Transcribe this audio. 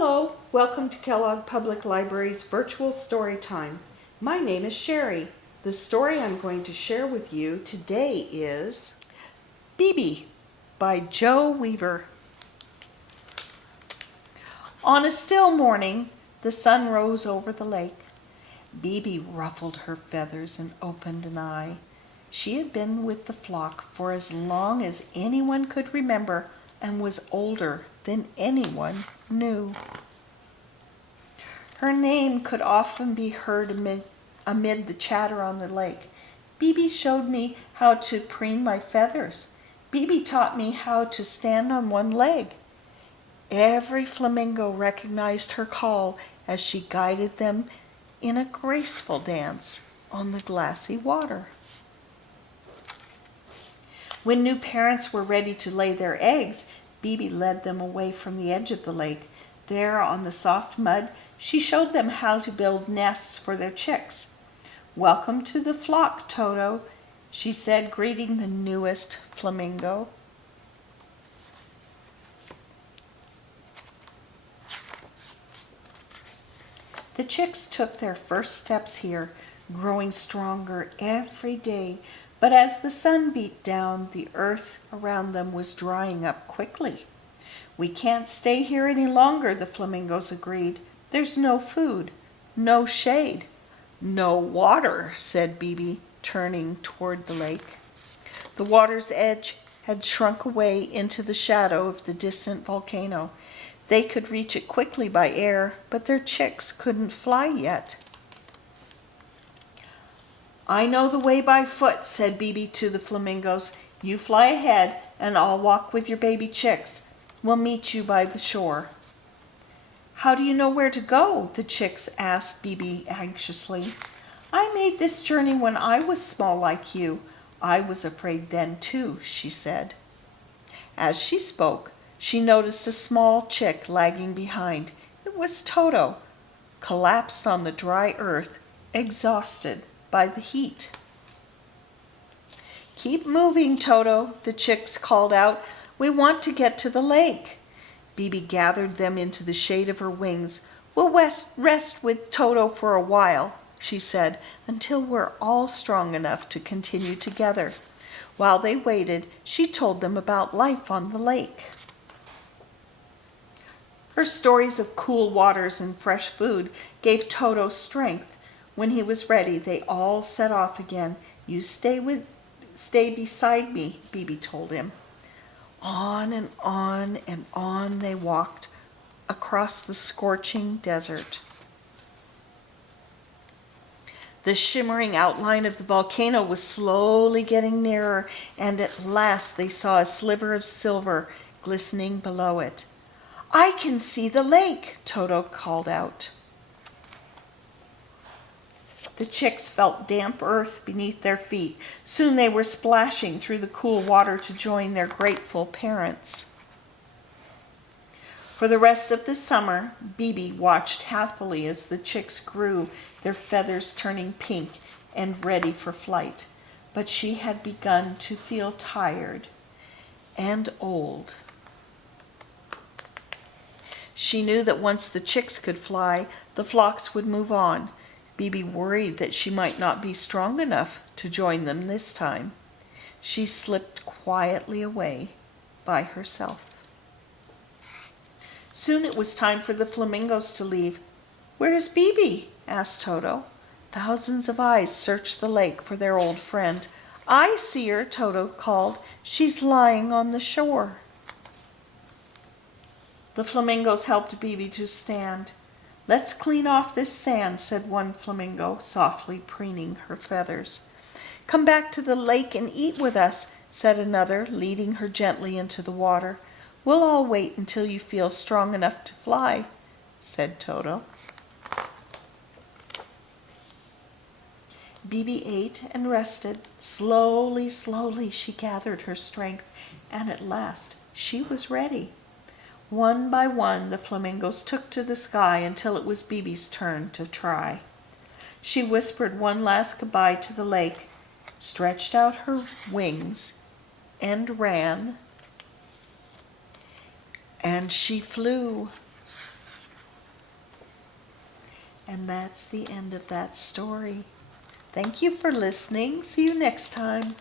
Hello, welcome to Kellogg Public Library's virtual story time. My name is Sherry. The story I'm going to share with you today is Bibi by Joe Weaver. On a still morning, the sun rose over the lake. Bibi ruffled her feathers and opened an eye. She had been with the flock for as long as anyone could remember and was older than anyone knew. Her name could often be heard amid the chatter on the lake. Bibi showed me how to preen my feathers. Bibi taught me how to stand on one leg. Every flamingo recognized her call as she guided them in a graceful dance on the glassy water. When new parents were ready to lay their eggs, Bibi led them away from the edge of the lake. There on the soft mud, she showed them how to build nests for their chicks. "Welcome to the flock, Toto," she said, greeting the newest flamingo. The chicks took their first steps here, growing stronger every day. But as the sun beat down, the earth around them was drying up quickly. "We can't stay here any longer," the flamingos agreed. "There's no food, no shade, no water," said Bibi, turning toward the lake. The water's edge had shrunk away into the shadow of the distant volcano. They could reach it quickly by air, but their chicks couldn't fly yet. "I know the way by foot," said Bibi to the flamingos. "You fly ahead, and I'll walk with your baby chicks. We'll meet you by the shore." "How do you know where to go?" the chicks asked Bibi anxiously. "I made this journey when I was small like you. I was afraid then too," she said. As she spoke, she noticed a small chick lagging behind. It was Toto, collapsed on the dry earth, exhausted by the heat. "Keep moving, Toto," the chicks called out. "We want to get to the lake." Bibi gathered them into the shade of her wings. "We'll rest with Toto for a while," she said, "until we're all strong enough to continue together." While they waited, she told them about life on the lake. Her stories of cool waters and fresh food gave Toto strength. When he was ready, they all set off again. "You stay beside me," Bibi told him. On and on they walked across the scorching desert. The shimmering outline of the volcano was slowly getting nearer, and at last they saw a sliver of silver glistening below it. "I can see the lake," Toto called out. The chicks felt damp earth beneath their feet. Soon they were splashing through the cool water to join their grateful parents. For the rest of the summer, Bibi watched happily as the chicks grew, their feathers turning pink and ready for flight. But she had begun to feel tired and old. She knew that once the chicks could fly, the flocks would move on. Bibi worried that she might not be strong enough to join them this time. She slipped quietly away by herself. Soon it was time for the flamingos to leave. "Where is Bibi?" asked Toto. Thousands of eyes searched the lake for their old friend. "I see her," Toto called. "She's lying on the shore." The flamingos helped Bibi to stand. "Let's clean off this sand," said one flamingo, softly preening her feathers. "Come back to the lake and eat with us," said another, leading her gently into the water. "We'll all wait until you feel strong enough to fly," said Toto. Bibi ate and rested. Slowly she gathered her strength, and at last she was ready. One by one, the flamingos took to the sky until it was Bibi's turn to try. She whispered one last goodbye to the lake, stretched out her wings, and ran. And she flew. And that's the end of that story. Thank you for listening. See you next time.